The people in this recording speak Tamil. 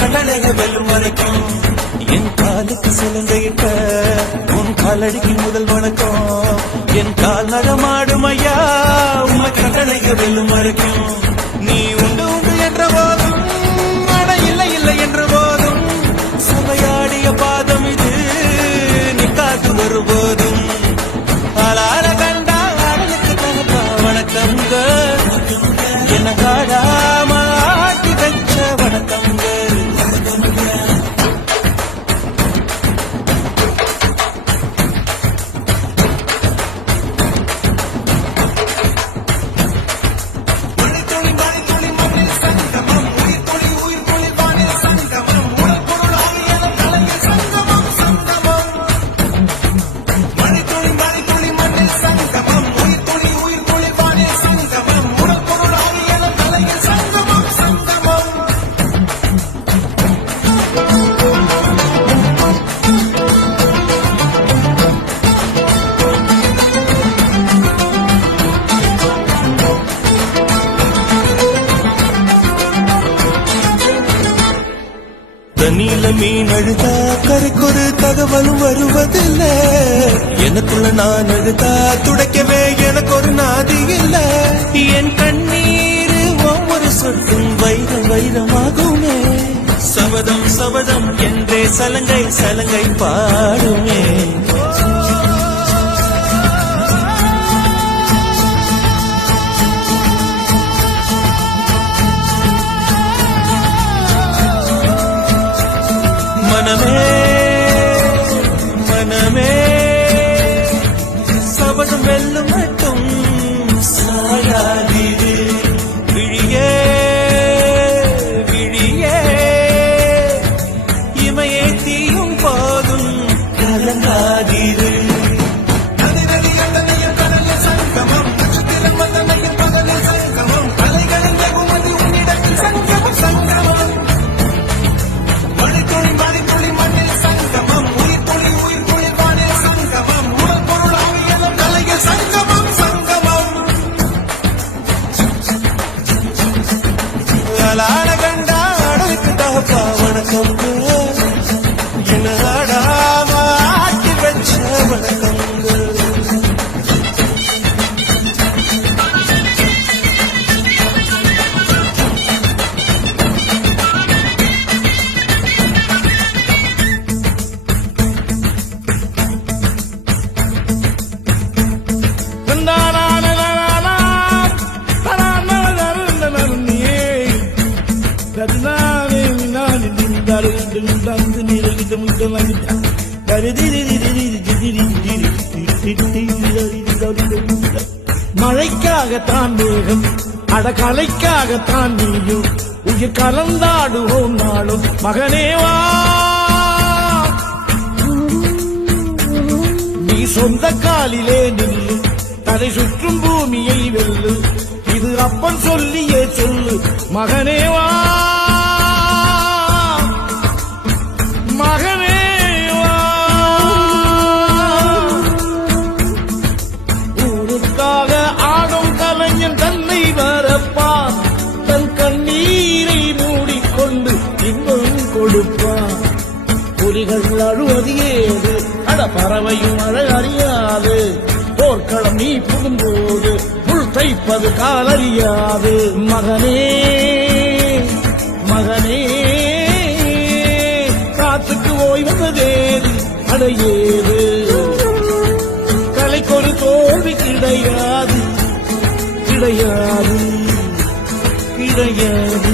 கடலைய வெல்லும் வரைக்கும் என் காலுக்கு சிலங்கையிட்ட உன் காலடிக்கு முதல் வணக்கம் என் கால் நடமாடும் ஐயா உண்மை கடலைய வெல்லும் வரைக்கும் நீ உண்டு உண்டு என்ற போதும் அட இல்லை இல்லை என்ற போதும் சபையாடிய பாதம் இது நீ காத்து வரும்போதும் ஆளார கண்டா ஆடலுக்கு தகப்பா வணக்கங்க என்ன காடாம ஆட்டி வச்ச வணக்கங்க தண்ணியில மீன் அழுதா கரைக்கொரு தகவலும் வருவதில்லை எனக்குள்ள நான் அழுதா துடைக்கவே எனக்கு ஒரு நாதி இல்லை என் கண்ணீர் ஒவ்வொரு சொட்டும் வைரம் வைரமாகுமே சபதம் சபதம் என்றே சலங்கை சலங்கை பாடுமே மனமே மனமே சபதம் வெல்லும் மட்டும் சாயாதிரு விழியே விழியே இமையே தீயும் போதும் கலங்காதிரு ஆளான கண்டா அடலுக்கு தகப்பா வணக்கம் என்ன ஆடாம ஆட்டி வச்ச வணக்கம் மழைக்காகத்தான் மேகம் அடகலைக்காகத்தான் நீயும் உயிர் கலந்தாடுவோம் நாளும் மகனேவா நீ சொந்த காலிலே நில்லு தலை சுற்றும் பூமியை வெல்லு இது அப்பன் சொல்லியே சொல்லு மகனேவா மகனேவா ஊருக்காக ஆடும் கலைஞன் தன்னை வரப்பான் தன் கண்ணீரை மூடிக்கொண்டு இன்பம் கொடுப்பான் புலிகள் அழுவது ஏது அட பறவையும் அழ அறியாது போர்க்களம் நீ புகும்போது புல் தைப்பது காலறியாது மகனே மகனே காத்துக்கு ஓய்வதேது அடையேது கலைக்கொரு தோல்வி கிடையாது கிடையாது கிடையாது